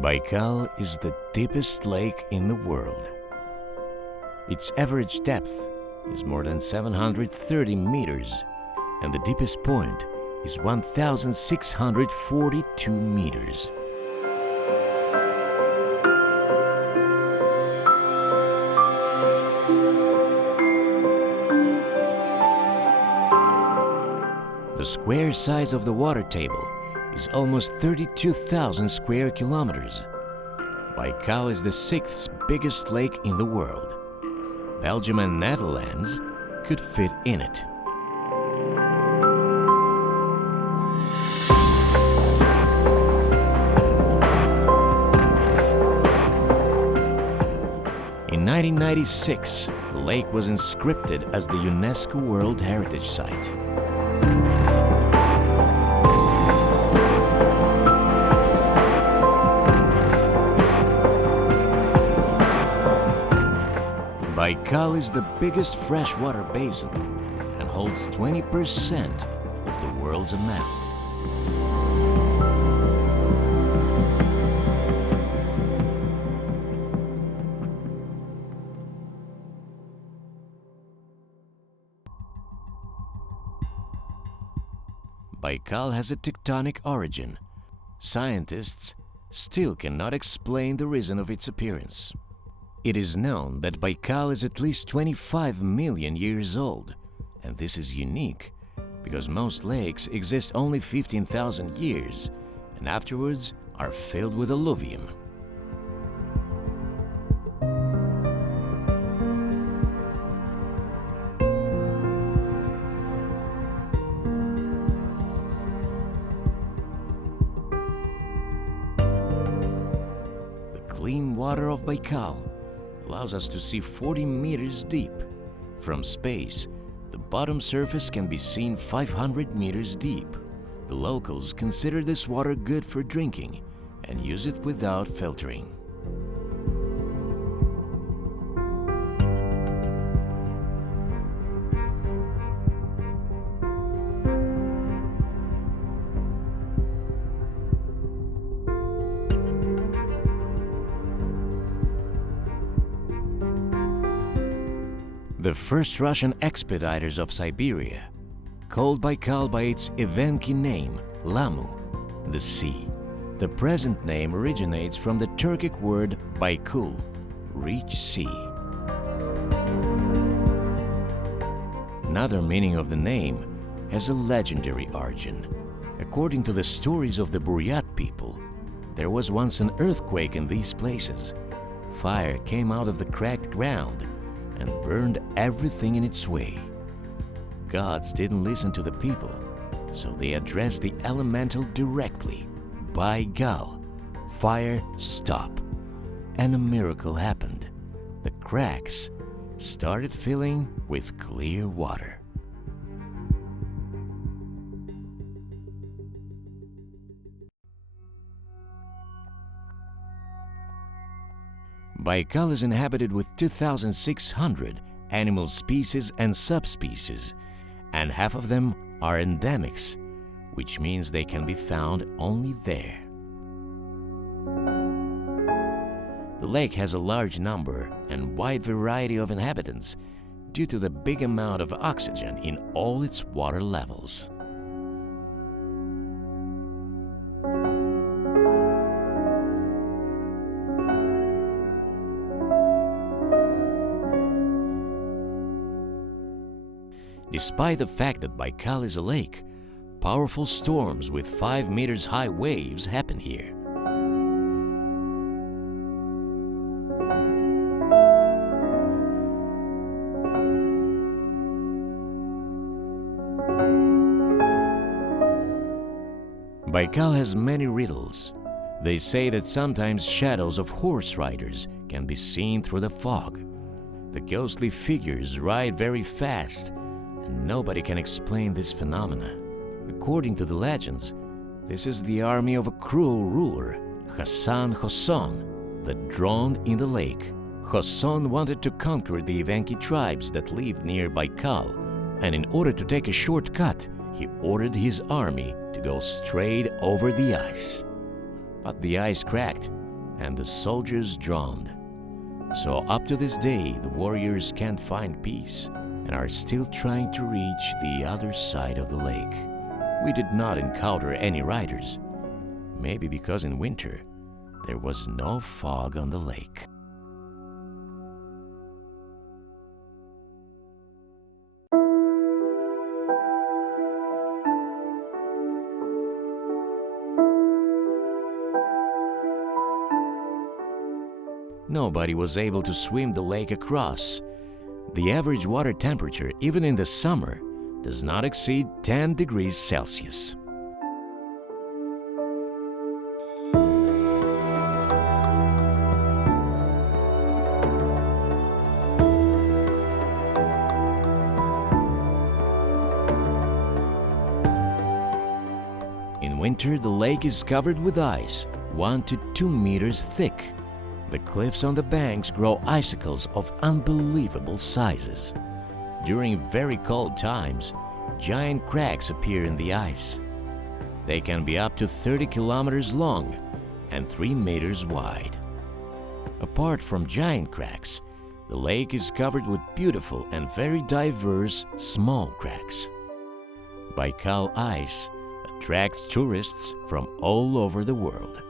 Baikal is the deepest lake in the world. Its average depth is more than 730 meters, and the deepest point is 1,642 meters. The square size of the water table is almost 32,000 square kilometers. Baikal is the sixth biggest lake in the world. Belgium and Netherlands could fit in it. In 1996, the lake was inscripted as the UNESCO World Heritage Site. Baikal is the biggest freshwater basin and holds 20% of the world's amount. Baikal has a tectonic origin. Scientists still cannot explain the reason of its appearance. It is known that Baikal is at least 25 million years old, and this is unique because most lakes exist only 15,000 years and afterwards are filled with alluvium. The clean water of Baikal allows us to see 40 meters deep. From space, the bottom surface can be seen 500 meters deep. The locals consider this water good for drinking and use it without filtering. The first Russian expeditors of Siberia called Baikal by its Evenki name, Lamu, the sea. The present name originates from the Turkic word Baykul, rich sea. Another meaning of the name has a legendary origin. According to the stories of the Buryat people, there was once an earthquake in these places. Fire came out of the cracked ground and burned everything in its way. Gods didn't listen to the people, so they addressed the elemental directly. Baikal, fire, stop. And a miracle happened. The cracks started filling with clear water. Baikal is inhabited with 2,600 animal species and subspecies, and half of them are endemics, which means they can be found only there. The lake has a large number and wide variety of inhabitants due to the big amount of oxygen in all its water levels. Despite the fact that Baikal is a lake, powerful storms with 5 meters high waves happen here. Baikal has many riddles. They say that sometimes shadows of horse riders can be seen through the fog. The ghostly figures ride very fast, and nobody can explain this phenomena. According to the legends, this is the army of a cruel ruler, Hassan Hoson, that drowned in the lake. Hoson wanted to conquer the Evenki tribes that lived near Baikal, and in order to take a shortcut, he ordered his army to go straight over the ice. But the ice cracked, and the soldiers drowned. So up to this day, the warriors can't find peace and are still trying to reach the other side of the lake. We did not encounter any riders, maybe because in winter there was no fog on the lake. Nobody was able to swim the lake across. The average water temperature, even in the summer, does not exceed 10 degrees Celsius. In winter, the lake is covered with ice, 1 to 2 meters thick. The cliffs on the banks grow icicles of unbelievable sizes. During very cold times, giant cracks appear in the ice. They can be up to 30 kilometers long and 3 meters wide. Apart from giant cracks, the lake is covered with beautiful and very diverse small cracks. Baikal ice attracts tourists from all over the world.